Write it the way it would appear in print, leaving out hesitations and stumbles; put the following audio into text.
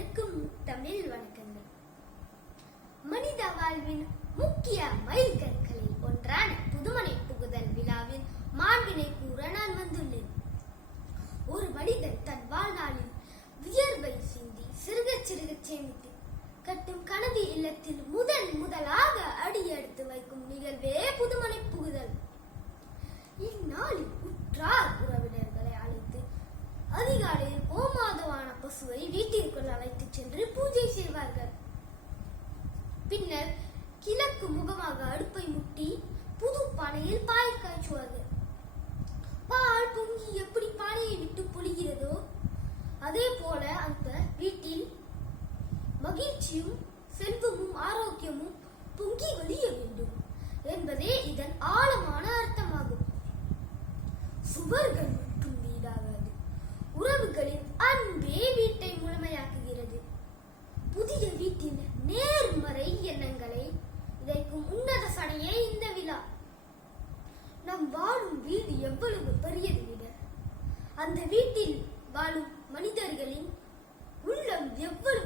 அனைவருக்கும் தமிழ் வணக்கங்கள். மனித வாழ்வின் முக்கிய மைல்கற்களில் ஒன்றான புதுமனை புகுதல் விழாவில் மாண்பினை கூற நான் வந்துள்ளேன். ஒரு மனிதன் தன் வாழ்நாளில் வியர்வை சிந்தி சிறுக சிறுக சேமித்து கட்டும் கனவு இல்லத்தில் முதலாக அடியெடுத்து வைக்கும் நிகழ்வே புதுமனை புகுதல். இந்நாளில் உற்றார் உறவினர்களை அழைத்து அதிகாலையில் கோமாதவான பசுவை வீட்டிற்குள் அழைத்து சென்று பூஜை செய்வார்கள். பின்னர் கிழக்கு முகமாக அடுப்பை முட்டி புது பானையில் பால் காய்ச்சுவார்கள். பால் பொங்கி எப்படி பானையை விட்டு பொழிகிறதோ அதே போல அந்த வீட்டில் மகிழ்ச்சியும் செல்வமும் ஆரோக்கியமும் பொங்கி வழிய வேண்டும் என்பதே இதன் ஆழமான அர்த்தமாகும். சுவர்கள் மட்டும் வீடாகாது, உறவுகளின் அன்பே வீட்டை முழுமையாக்குகிறது. புதிய வீட்டின் நேர்மறை எண்ணங்களை விதைக்கும் உன்னத சடையே இந்த விழா. நம் வாழும் வீடு எவ்வளவு பெரியது விட அந்த வீட்டில் வாழும் மனிதர்களின் உள்ளம் எவ்வளவு